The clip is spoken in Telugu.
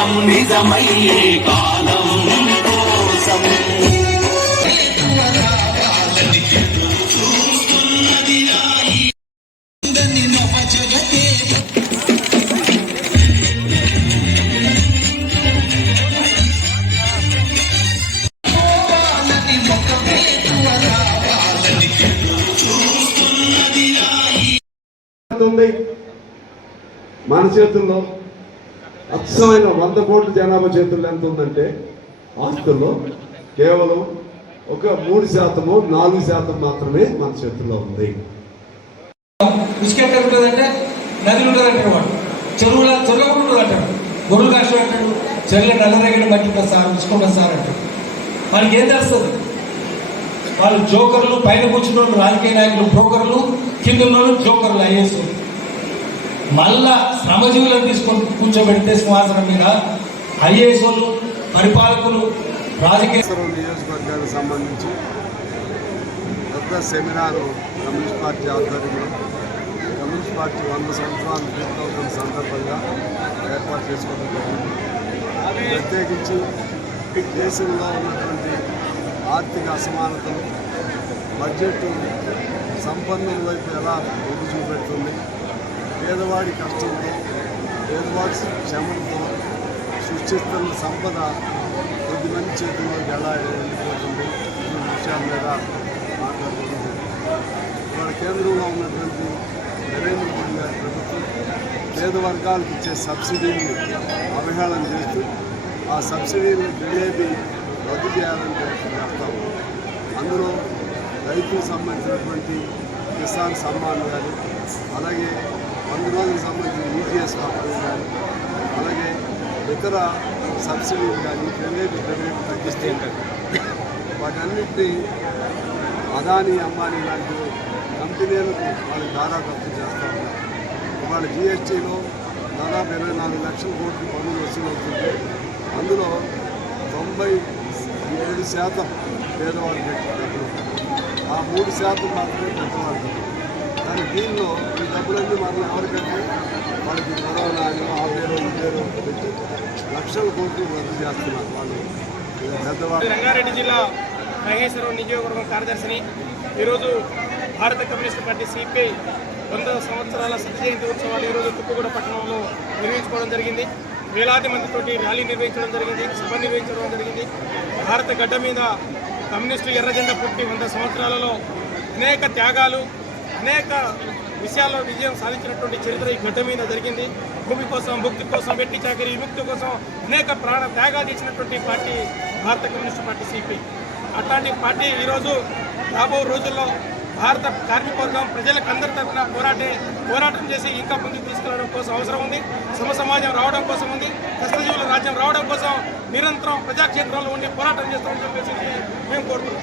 దేశం నిజమయ్యే కాలం కోసం. మన చేతుల్లో. అచ్చమైన వంద కోట్ల జనాభా చేతుల్లో ఎంత ఉందంటే ఆస్తుల్లో కేవలం ఒక మూడు శాతము నాలుగు శాతం మాత్రమే మన చేతుల్లో ఉంది. ఇసుక ఉంటుందంటే నదులు ఉంటుంది వాడు. చెరువుల చెరువు ఉంటుంది గొర్రెలు కాష్టం అంటాడు. చెరువుల నల్లరేగడి మట్టి సార్? ఇసుక సార్ అంటారు వాళ్ళకి ఏం తెలుస్తుంది? వాళ్ళు జోకర్లు పైన కూర్చున్న రాజకీయ నాయకులు బ్రోకర్లు కింద ఉన్న వాళ్ళు జోకర్లు ఐఏఎస్ మళ్ళా శ్రమజీవులను తీసుకొని కూర్చోబెడితే సింహాసనం మీద ఐఏఎస్ వాళ్ళు పరిపాలకులు రాజకీయ నియోజకవర్గానికి సంబంధించి పెద్ద సెమినారు కమ్యూనిస్ట్ పార్టీ ఆధ్వర్యంలో. కమ్యూనిస్ట్ పార్టీ వంద సంవత్సరాలు పూర్తవుతున్న సందర్భంగా ఏర్పాటు చేసుకోవడం జరిగింది. ప్రత్యేకించి దేశంలో ఉన్నటువంటి ఆర్థిక అసమానతలు బడ్జెట్ సంపన్నుల వైపు ఎలా ఎదురు చూపెడుతుంది పేదవాడి కష్టంతో పేదవాడి శ్రమంతో సృష్టిస్తున్న సంపద కొద్దిమంది చేతుల్లో ఎలా వెళ్ళిపోతుంది ఈ విషయాల మీద మాట్లాడుతుంది ఇవాళ కేంద్రంలో ఉన్నటువంటి నరేంద్ర మోడీ గారి ప్రభుత్వం పేద వర్గాలకు ఇచ్చే సబ్సిడీని అవహేళన చేస్తూ ఆ సబ్సిడీని జిలేబీ రద్దు చేయాలని ప్రయత్నం అందులో రైతుకు సంబంధించినటువంటి కిసాన్ సమ్మాన్ కానీ అలాగే వంద రోజులకు సంబంధించిన ఈజీఎస్ పథకం కానీ అలాగే ఇతర సబ్సిడీలు కానీ ప్రైవేట్ ప్రైవేట్ తగ్గిస్తే వాటన్నిటినీ అదానీ అంబానీ లాంటి కంపెనీలకు వాళ్ళు దారాదత్తం చేస్తూ ఉన్నారు. ఇవాళ జిఎస్టీలో దాదాపు ఇరవై నాలుగు లక్షల కోట్ల పన్నులు వసూలవుతుంది అందులో తొంభై ఏడు శాతం పేదవాళ్ళు పెట్టిన ఆ మూడు శాతం మాత్రమే పెద్దవాళ్ళు దీనిలో ఈ డబ్బులన్నీ మనం ఎవరికంటే వాళ్ళకి కరోనా అని ఆ పేరు ఈ పేరు పెట్టి లక్షల కోట్లు రద్దు చేస్తున్నారు వాళ్ళు. పెద్దవాళ్ళు. రంగారెడ్డి జిల్లా మహేశ్వరం నియోజకవర్గం కార్యదర్శిని. ఈరోజు భారత కమ్యూనిస్ట్ పార్టీ సిపిఐ వంద సంవత్సరాల సత్యజయంతి ఉత్సవాలు ఈరోజు తుక్కుగూడ పట్టణంలో నిర్వహించుకోవడం జరిగింది. వేలాది మందితోటి ర్యాలీ నిర్వహించడం జరిగింది సభ నిర్వహించడం జరిగింది. భారత గడ్డ మీద కమ్యూనిస్టు ఎర్రజెండా పుట్టి వంద సంవత్సరాలలో అనేక త్యాగాలు అనేక విషయాల్లో విజయం సాధించినటువంటి చరిత్ర ఈ గడ్డ మీద జరిగింది. భూమి కోసం ముక్తి కోసం వెట్టి చాకరీ విముక్తి కోసం అనేక ప్రాణ త్యాగాలు చేసినటువంటి పార్టీ భారత కమ్యూనిస్ట్ పార్టీ సిపి. అట్లాంటి పార్టీ ఈరోజు రాబో రోజుల్లో భారత కార్మికవర్గం ప్రజలకు అందరి తరఫున పోరాటే పోరాటం చేసి ఇంకా ముందుకు తీసుకెళ్ళడం కోసం అవసరం ఉంది. సమ సమాజం రావడం కోసం ఉంది. కష్టజీవుల రాజ్యం రావడం కోసం నిరంతరం ప్రజాక్షేత్రంలో ఉండి పోరాటం చేస్తామని చెప్పేసి మేము కోరుతున్నాం